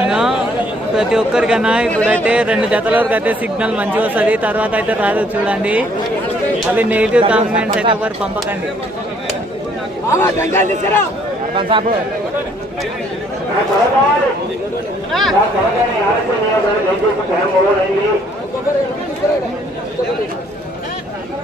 అన్నా, ప్రతి ఒక్కరికన్నా ఇప్పుడైతే రెండు జతల వరకు అయితే సిగ్నల్ మంచిగా వస్తుంది. తర్వాత అయితే రాదు చూడండి. అది నెగిటివ్ కామెంట్స్ అయితే ఎవరు పంపకండి. నా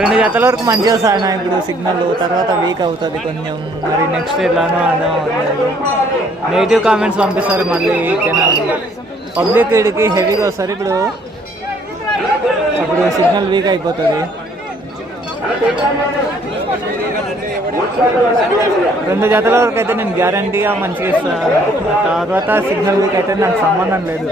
రెండు జతల వరకు మంచిగా సార్ అన్న ఇప్పుడు సిగ్నల్ తర్వాత వీక్ అవుతుంది కొంచెం. మరి నెక్స్ట్ ఎట్లానో అర్థం నెగిటివ్ కామెంట్స్ పంపిస్తారు మళ్ళీ జనాలు పబ్లిక్ వీడికి హెవీగా వస్తారు ఇప్పుడు. అప్పుడు సిగ్నల్ వీక్ అయిపోతుంది. రెండు జతల వరకు అయితే నేను గ్యారంటీగా మంచిగా ఇస్తాను తర్వాత సిగ్నల్ వీక్ అయితే నాకు సంబంధం లేదు.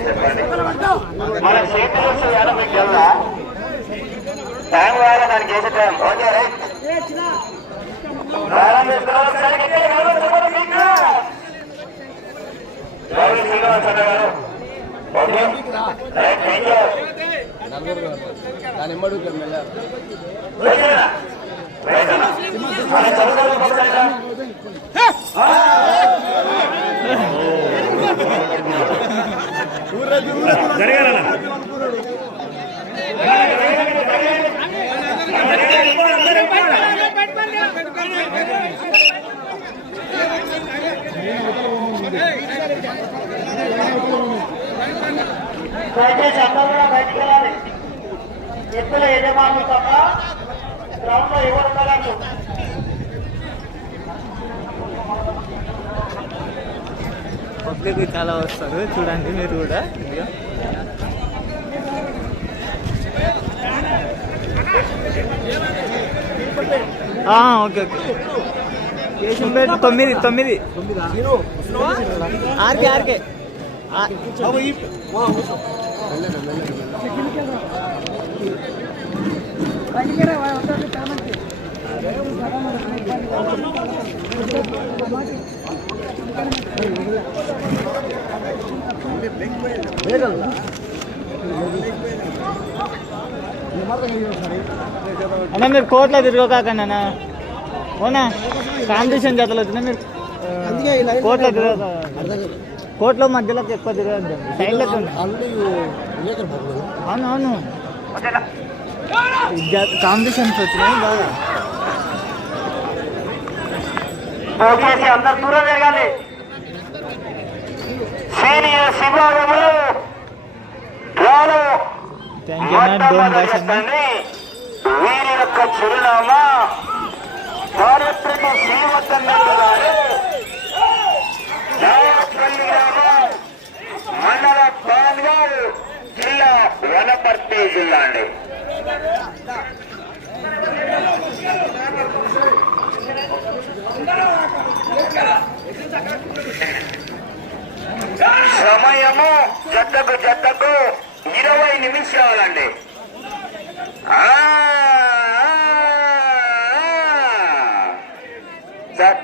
చెప్పండి మన చేతులు వస్తే వేళ మీకు టైం వేయాలి దానికి వేసే టైం ఓకే రైట్ తాళం వేసుకున్నాం ఒకసారి గట్టిగా నిలబడి చెప్పండి మీకు. గౌరవ శ్రీనివాస్ అన్న గారు ఓకే రైట్ థ్యాంక్ యూ ఓకేనా? రైట్ అన్న. మన చదువుకోవాలి పక్కన. దయచేసి అందరూ కూడా బయటికి వెళ్ళాలి ఎత్తుల యజమానులు తప్ప గ్రౌండ్లో ఎవరు పబ్లిక్ చాలా వస్తారు. చూడండి మీరు కూడా. ఇదిగో. Okay okay. కేశంపేట తొమ్మిది తొమ్మిది. RK RK. బయటికి అన్న మీరు కోట్లో తిరగకాకండి అన్న. అవునా? కాంపిటీషన్ జతలు వచ్చినా మీరు కోట్లో తిరగక కోట్లో మధ్యలోకి ఎక్కువ తిరగద్దు. సైడ్లోకి ఉంది. అవును అవును. కాంపిటీషన్స్ వచ్చినాయి బాగా. దయచేసి అందరు దూరం జరగాలి సీనియర్ థ్యాంక్ యూ డోన్ అన్న. వీరి యొక్క చిరునామా భారత్రెడ్డి శ్రీవర్ధన్ రెడ్డి గ్రామం మండల పాల్గొల్ జిల్లా వనపర్తి జిల్లా అండి సమయము జతకు జతకు ఇరవై నిమిషాలండి. ఆ, ఆ, ఆ. సార్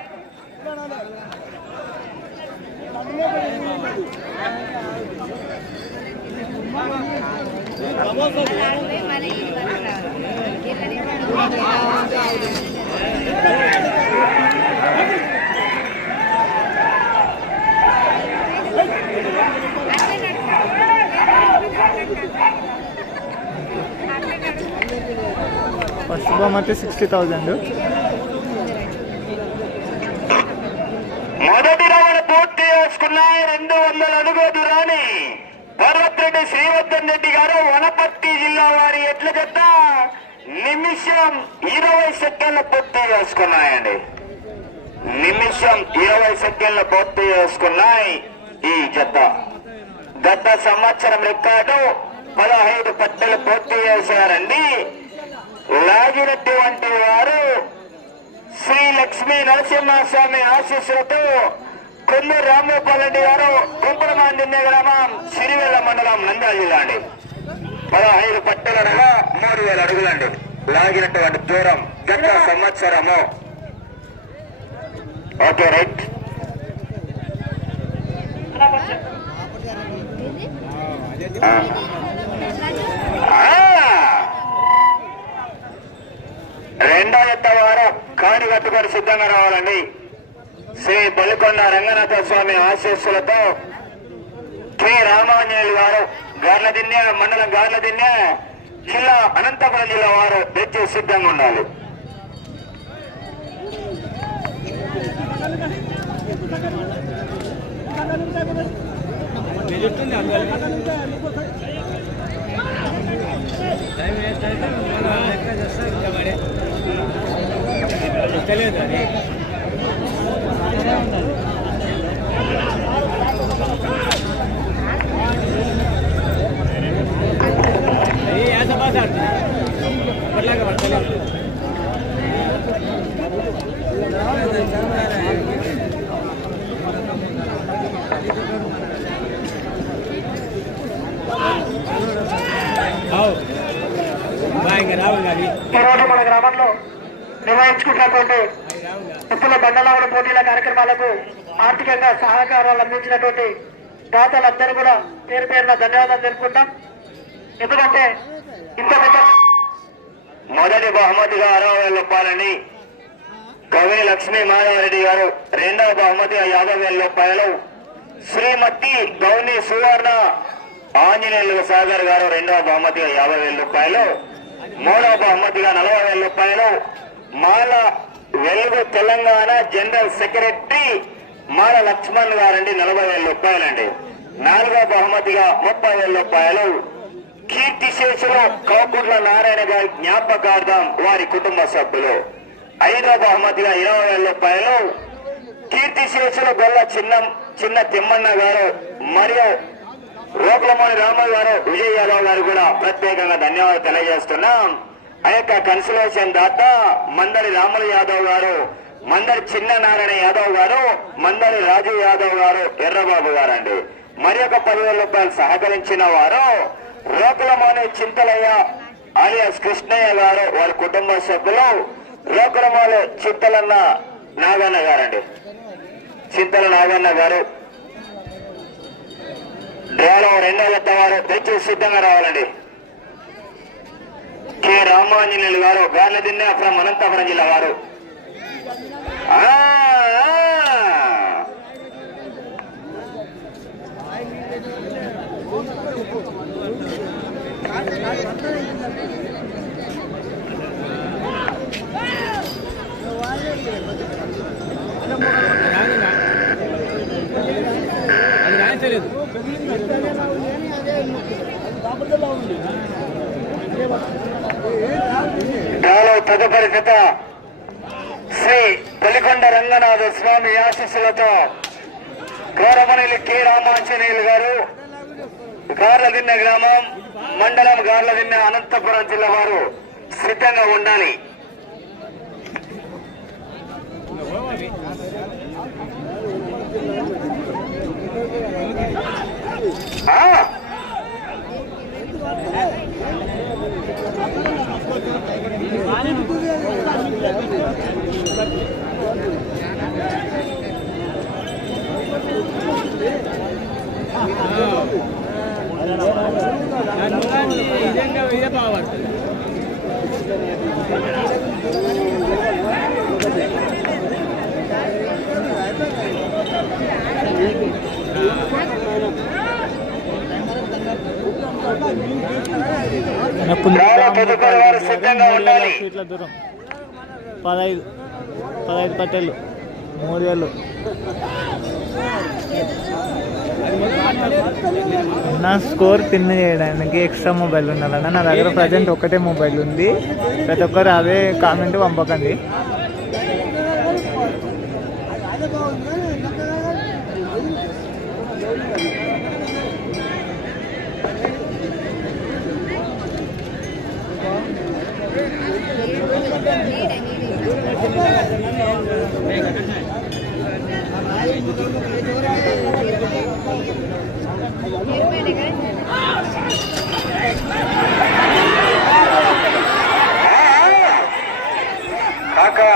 ఫస్ట్ బొమ్మతి సిక్స్టీ థౌజండ్. మొదటి రౌండ్ పూర్తి చేసుకున్నాయి రెండు వందల అడుగు దూరాన్ని. పర్వతరెడ్డి శ్రీవర్ధన్ రెడ్డి గారు వనపర్తి జిల్లా వారి ఎట్ల చెత్త నిమిషం ఇరవై సెకండ్ల పూర్తి చేసుకున్నాయండి. నిమిషం ఇరవై సెకండ్ల పూర్తి చేసుకున్నాయి. ఈ జత. గత సంవత్సరం రికార్డు పదహైదు పట్టలు పూర్తి చేశారండి. లాగినటువంటి వారు శ్రీ లక్ష్మీ నరసింహస్వామి ఆశీస్సులతో కొమ్ము రామగోపాల్ రెడ్డి గారు గుంపురమాండిన్య గ్రామం సిరివెల్ల మండలం నంద్యాల జిల్లా అండి. పదహైదు పట్టలనగా మూడు వేల అడుగులండి. లాగినటువంటి దూరం గత సంవత్సరము. Okay right. రెండో ఎత్త వారు కాడి కట్టుకొని సిద్ధంగా రావాలండి. శ్రీ బలికొండ రంగనాథ స్వామి ఆశీస్సులతో కె. రామాంజనేయులు గారు గార్లదిన్నె మండలం గార్లదిన్నె జిల్లా అనంతపురం జిల్లా వారు తెచ్చి సిద్ధంగా ఉండాలి. ఈరోజు మన గ్రామంలో నిర్వహించుకున్నటువంటి ఉప్పుల పోటీల కార్యక్రమాలకు ఆర్థికంగా సహకారాలు అందించినటువంటి దాతలందరూ కూడా పేరు పేరున ధన్యవాదాలు తెలుపుకుంటాం. ఎందుకంటే ఇంత పెద్ద మొదటి బహుమతిగా అరవై వేల రూపాయలని కవి లక్ష్మీ మాధవరెడ్డి గారు రెండవ బహుమతిగా యాభై వేల రూపాయలు శ్రీమతి గౌని సువర్ణ ఆంజనేయులు సాగర్ గారు రెండవ బహుమతిగా యాభై వేల రూపాయలు మూడవ బహుమతిగా నలభై వేల రూపాయలు మాల వెలుగు తెలంగాణ జనరల్ సెక్రటరీ మాల లక్ష్మణ్ గారండి నలభై వేల రూపాయలండి నాలుగవ బహుమతిగా ముప్పై వేల రూపాయలు కీర్తిశేషులు కౌకుట్ల నారాయణ గారి జ్ఞాపకార్థం వారి కుటుంబ సభ్యులు. ఐదవ బహుమతిగా ఇరవై వేల రూపాయలు కీర్తిశేషులు గొల్ల చిన్న చిన్న తిమ్మన్న గారు మరియు రోకులమోని రామ గారు విజయ్ యాదవ్ గారు కూడా ప్రత్యేకంగా ధన్యవాదాలు తెలియజేస్తున్నాం. ఆ యొక్క కన్సలేషన్ దాత మందరి రాములు యాదవ్ గారు మందరి చిన్న నారాయణ యాదవ్ గారు మందరి రాజు యాదవ్ గారు ఎర్రబాబు గారండి. మరి ఒక పదివేల రూపాయలు సహకరించిన వారు రోకులమోని చింతలయ్య అలియాస్ కృష్ణయ్య గారు వారి కుటుంబ సభ్యులు రోకులమోని చింతలన్న నాగన్న గారండి. చింతల నాగన్న గారు డ్రాలో రెండవ వద్ద వారు దయచేసి సిద్ధంగా రావాలండి. కె రామాంజనేయులు గారు గార్ల దిన్నె ఫ్రమ్ అనంతపురం జిల్లా వారు ఆ, ఆ. అది రాయించలేదు తదుపరి జత శ్రీ తొలికొండ రంగనాథ స్వామి ఆశీస్సులతో గౌరవనీయులు కె రామాంజనేయులు గారు గార్లదిన్న గ్రామం మండలం గార్లదిన్న అనంతపురం జిల్లా వారు సిద్ధంగా ఉండాలి. ఆ! నిజంగా ఇదే బాగా చాలా తదుపరి వారు సిద్ధంగా ఉండాలి. ఫీట్ల దూరం. పదహైదు పదహైదు వేలు నా స్కోర్ పిన్ చేయడానికి ఎక్స్ట్రా మొబైల్ ఉండాలన్న నా దగ్గర ప్రజెంట్ ఒకటే మొబైల్ ఉంది. ప్రతి ఒక్కరు అదే కామెంట్ పంపకండి. కాకా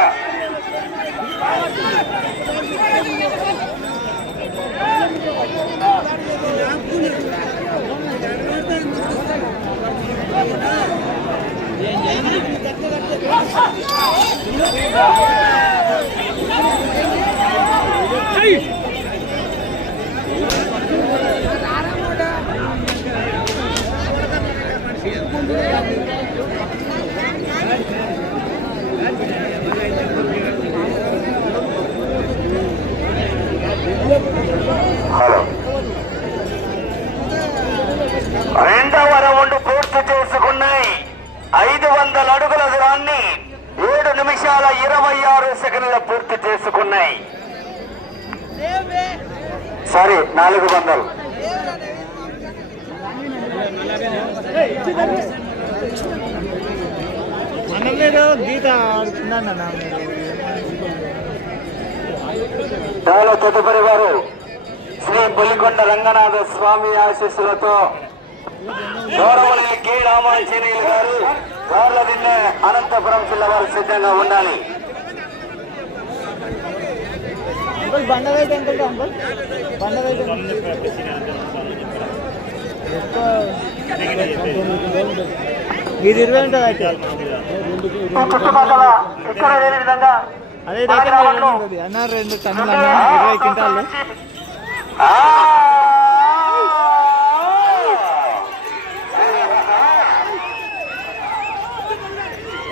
హలో. రెండవ రౌండ్ పూర్తి చేసుకున్నాయి. ఐదు వందల అడుగుల దూరాన్ని ఏడు నిమిషాల ఇరవై ఆరు సెకండ్ల పూర్తి చేసుకున్నాయి. సరే నాలుగు వందలు. చాలా తదుపరి వారు. శ్రీ పులికొండ రంగనాథ స్వామి ఆశీస్సులతో గౌరవనీయ కె రామాంజనేయులు గారు గార్లదిన్నె అనంతపురం జిల్లా వారు సిద్ధంగా ఉండాలి. ఇది ఇరవై ఉంటుంది అయితే చుట్టుపక్కల ఇక్కడ లేని విధంగా అదే దగ్గర అన్న రెండు టన్నులు అన్న ఇరవై క్వింటాలు!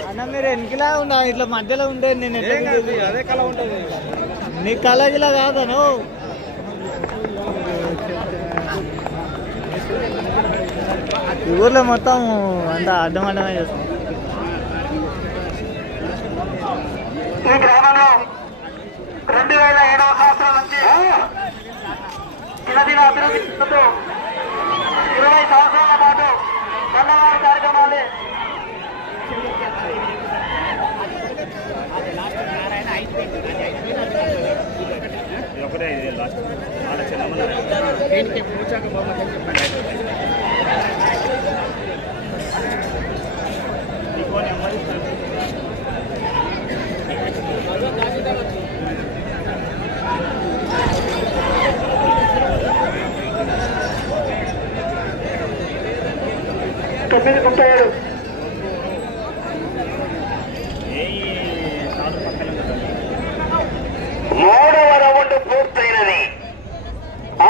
అన్న మీరు వెనకలా ఉన్నా? ఇట్లా మధ్యలో ఉంటే నేను ఎట్లా అదే కళ ఉంటుంది నీ కాలేజీలో కాదను ఈ ఊర్లో మొత్తం అంతా అడ్డం అడ్డమే చేస్తాం ఈ గ్రామంలో రెండు వేల ఏడవ సంవత్సరం నుంచి దినదిన అభివృద్ధి చెందుతూ ఇరవై సంవత్సరాల పాటు సన్నవారి కార్యక్రమాన్ని ఒకటే లాస్ట్ ఆలోచన. పూచాక బాగుంటుందని చెప్పండి తొమ్మిది ముప్పై ఏడు మూడవ రౌండ్ పూర్తయినది.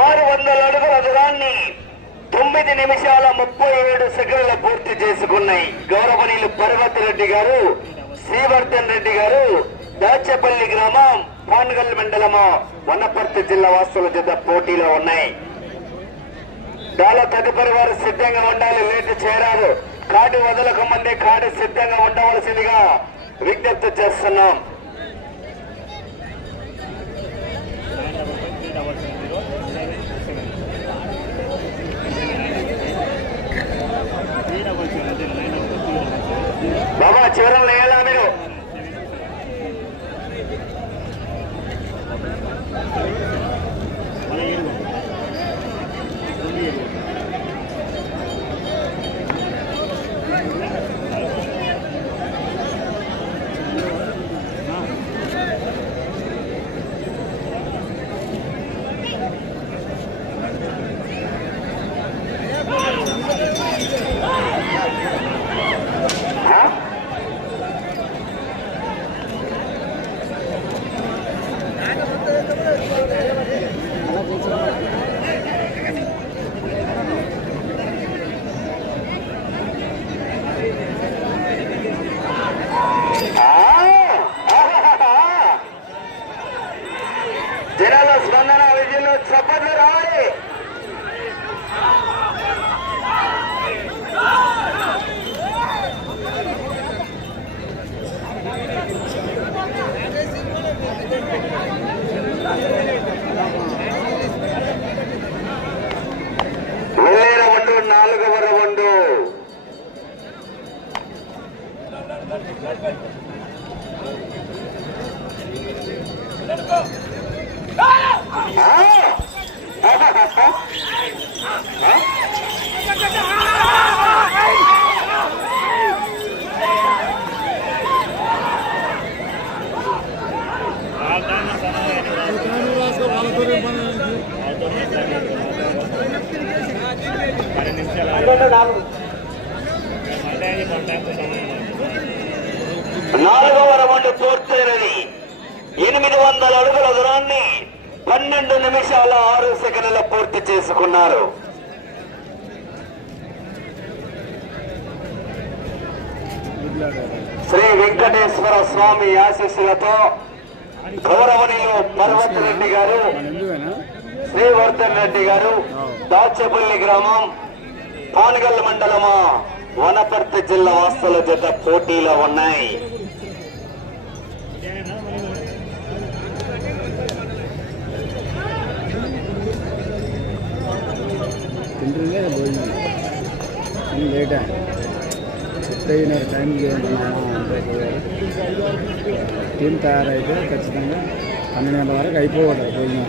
ఆరు వందల అడుగుల దూరాన్ని తొమ్మిది నిమిషాల ముప్పై ఏడు సెకండ్ల పూర్తి చేసుకున్నాయి. గౌరవనీయులు పర్వత రెడ్డి గారు శ్రీవర్ధన్ రెడ్డి గారు దాచేపల్లి గ్రామం పాన్గల్ మండలము వనపర్తి జిల్లా వాసుల చేత పోటీలో ఉన్నాయి. దానిలో తదుపరి వారు సిద్ధంగా ఉండాలి లేట్ చేరారు కాడి వదలకు ముందే కాడి సిద్ధంగా ఉండవలసిందిగా విజ్ఞప్తి చేస్తున్నాం. బాబా చివరలు వేయాలా అడుగుల పన్నెండు నిమిషాల ఆరు సెకండ్ల పూర్తి చేసుకున్నారు. శ్రీ వెంకటేశ్వర స్వామి ఆశీస్సులతో గౌరవనీయులు పర్వత్ రెడ్డి గారు శ్రీవర్ధన్ రెడ్డి గారు దాచపల్లి గ్రామం పానగల్ మండలమా వనపర్తి జిల్లా వాస్తుల జత పోటీలో ఉన్నాయి. తింటుందే భోజనం లేటా చెప్తే నాకు టైం లేదు అంటే టీం తయారైతే ఖచ్చితంగా పన్నెండు గంటల వరకు అయిపోవాలి భోజనం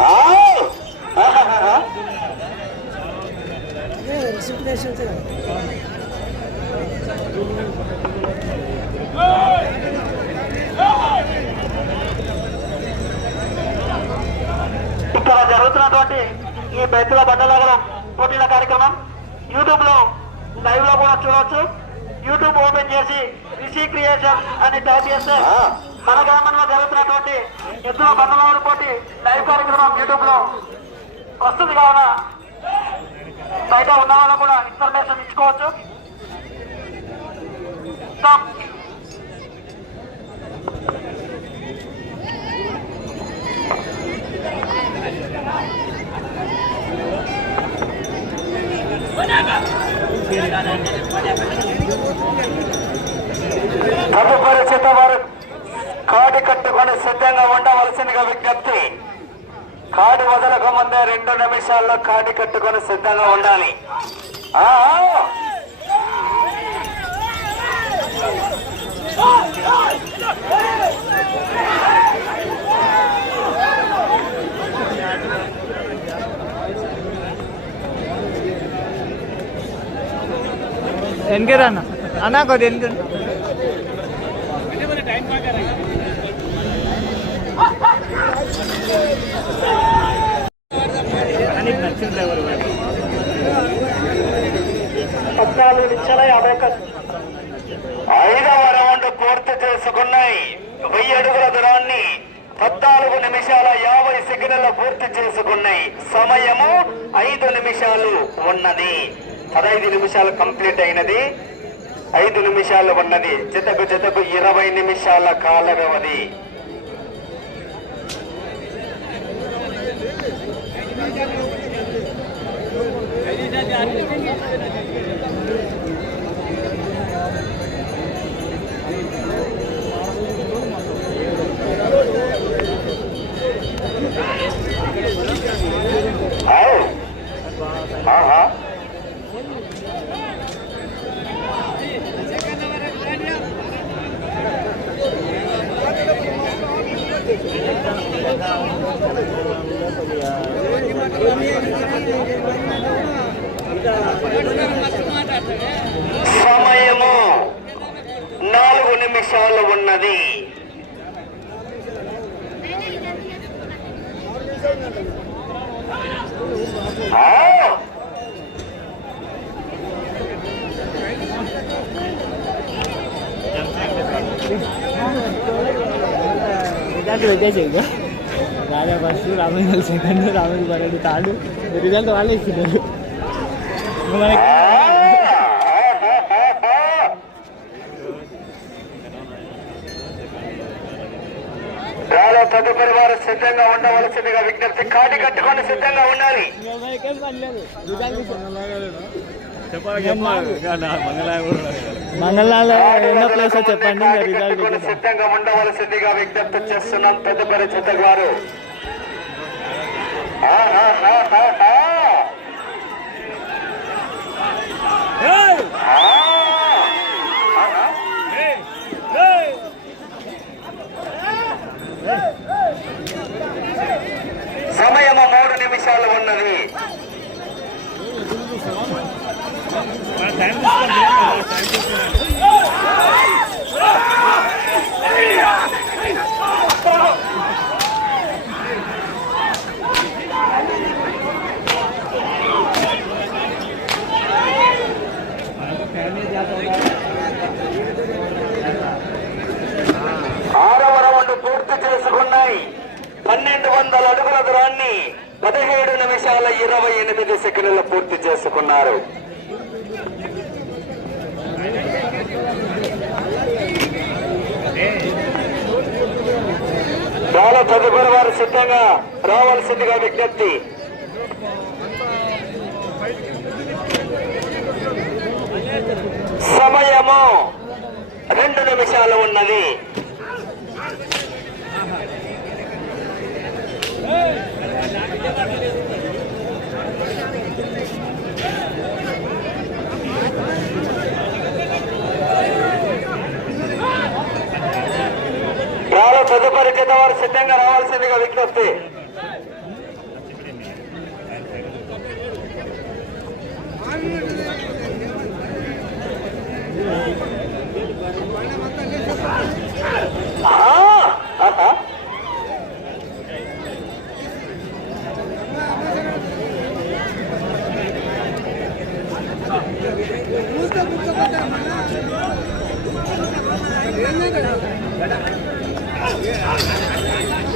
ఆ! ఆహాహా. ఇక్కడ జరుగుతున్నటువంటి ఈ బెత్తుల బట్టలగడం పోటీల కార్యక్రమం. యూట్యూబ్లో లైవ్లో కూడా చూడవచ్చు యూట్యూబ్ ఓపెన్ చేసి రిషి క్రియేషన్ అని టైప్ చేస్తే మన గ్రామంలో జరుగుతున్నటువంటి ఎద్దుల బంధువుల పోటీ లైవ్ కార్యక్రమం యూట్యూబ్లో వస్తుంది కావున బయట ఉన్న వాళ్ళు కూడా ఇన్ఫర్మేషన్ ఇచ్చుకోవచ్చు. తదుపరి తదుపరిచిత వారు కాడి కట్టుకొని సిద్ధంగా ఉండవలసిందిగా విజ్ఞప్తి. కాడి వదలకు ముందే రెండు నిమిషాల్లో కాడి కట్టుకొని సిద్ధంగా ఉండాలి. ఆ, ఆ. అన్న కొద్ది వెనక పద్నాలుగు నిమిషాల యాభై ఐదవ రౌండ్ పూర్తి చేసుకున్నాయి. వెయ్యి అడుగుల దూరాన్ని పద్నాలుగు నిమిషాల యాభై సెకండ్ల పూర్తి చేసుకున్నాయి. సమయము ఐదు నిమిషాలు ఉన్నది. పదహైదు నిమిషాలు కంప్లీట్ అయినది ఐదు నిమిషాలు ఉన్నది. జతకు జతకు ఇరవై నిమిషాల కాల వ్యవధి సమయము నాలుగు నిమిషాలు ఉన్నది ఆ! రాజా ఫస్ట్ రామయ్య సెకండ్ రామయ్య పన్నెండు థర్డ్. రిజల్ట్ వాళ్ళే ఇస్తున్నారు. మనకి చాలా తదుపరి వారు సిద్ధంగా ఉండవలసిందిగా విజ్ఞప్తి. కాటి కట్టుకొని సిద్ధంగా ఉండాలి. ఎన్నో ప్లేస్ చెప్పండి సిద్ధంగా ఉండవలసిందిగా విజ్ఞప్తి చేస్తున్నాం తదుపరి చిత్త గారు. సమయము మూడు నిమిషాలు ఉన్నది. ఆరవ రౌండ్ పూర్తి చేసుకున్నాయి. పన్నెండు వందల అడుగుల దూరాన్ని పదిహేడు నిమిషాల ఇరవై ఎనిమిది సెకండ్లు పూర్తి చేసుకున్నారు. చాలా తదుపరి వారు సిద్ధంగా రావాల్సిందిగా విజ్ఞప్తి. సమయము రెండు నిమిషాలు ఉన్నది. చాలా తదుపరి క్రితం వారు సిద్ధంగా రావాల్సిందిగా విజ్ఞప్తి ఆ, ఆహా.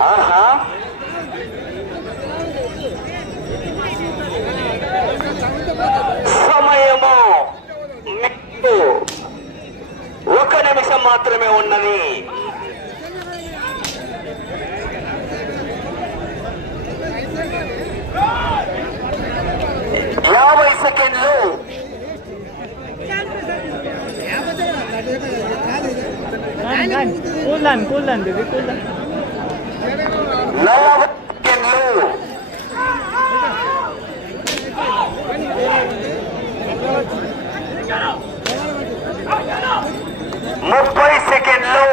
ఆహా సమయము మీకు ఒక నిమిషం మాత్రమే ఉన్నది యాభై సెకండ్లు కూల్దాన్ కూల్దాన్ ఇది కూల్దాన్ నలభై సెకండ్లు. ముప్పై సెకండ్లు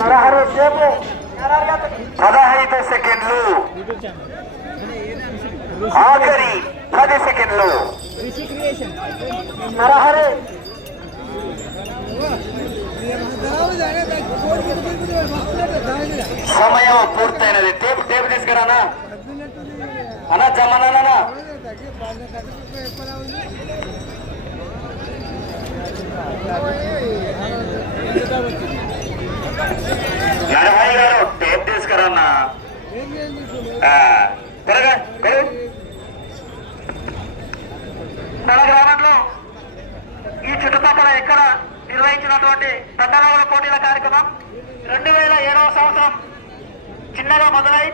పదహారు సేపు. పదహైదు సెకండ్లు. ఆఖరి. పది సెకండ్లు. నరహరి సమయం పూర్తయినది. టేపు టేపు తీసుకురానా? అన్నా జమనా Thank you. నిర్వహించినటువంటి పోటీల కార్యక్రమం రెండు వేల ఏడవ సంవత్సరం చిన్నగా మొదలై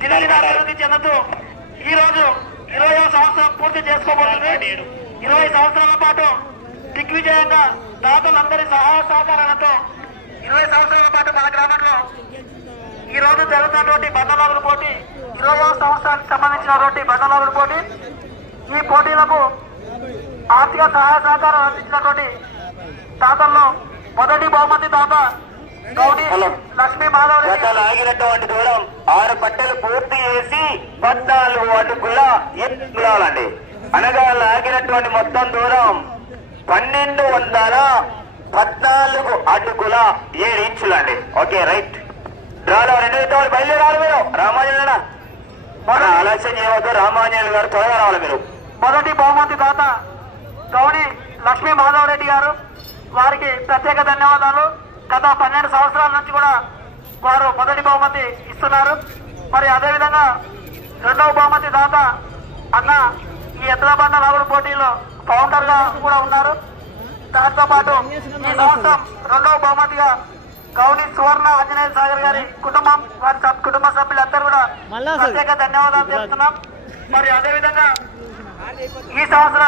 దినదిన అభివృద్ధి చెందుతూ ఈ రోజు ఇరవై సంవత్సరం పూర్తి చేసుకోబోతుంది. ఇరవై సంవత్సరాల పాటు దిగ్విజయంగా దాతలందరి సహాయ సహకారాలతో ఇరవై సంవత్సరాల పాటు మన గ్రామంలో ఈ రోజు జరుగుతున్నటువంటి బండలాగుల పోటీ ఇరవై సంవత్సరానికి సంబంధించినటువంటి బండలాగుల పోటీ ఈ పోటీలకు ఆర్థిక సహాయ సహకారం అందించినటువంటి దాతల్లో మొదటి బహుమతి దాత గౌడి లక్ష్మీ మాధవ్ ఆగినటువంటి దూరం ఆరు పట్టెలు పూర్తి చేసి పద్నాలుగు అడుగుల ఎత్తులాలండి అనగా లాగినటువంటి మొత్తం దూరం పన్నెండు వందల పద్నాలుగు అడుగుల ఏడు ఇంచులండి. Okay right. డ్రాలో రెండు విధాలు బయలుదేరాలి మీరు. రామాంజన ఆలస్యం చేయవద్దు. రామాంజనేయులు గారు త్వరగా రావాలి మీరు. మొదటి బహుమతి దాత గౌడి లక్ష్మీ మాధవ్ రెడ్డి గారు. వారికి ప్రత్యేక ధన్యవాదాలు. గత పన్నెండు సంవత్సరాల నుంచి కూడా వారు మొదటి బహుమతి ఇస్తున్నారు. మరి అదేవిధంగా రెండవ బహుమతి దాత అన్న ఈ ఎద్దుల బండ లాగుడు పోటీలో ఫౌండర్గా కూడా ఉన్నారు. దాంతో పాటు ఈ సంవత్సరం రెండవ బహుమతిగా గౌని సువర్ణ ఆంజనేయ సాగర్ గారి కుటుంబం వారి సబ్- కుటుంబ సభ్యులందరూ కూడా. ప్రత్యేక ధన్యవాదాలు చెప్తున్నాం మరి అదేవిధంగా ఈ సంవత్సరం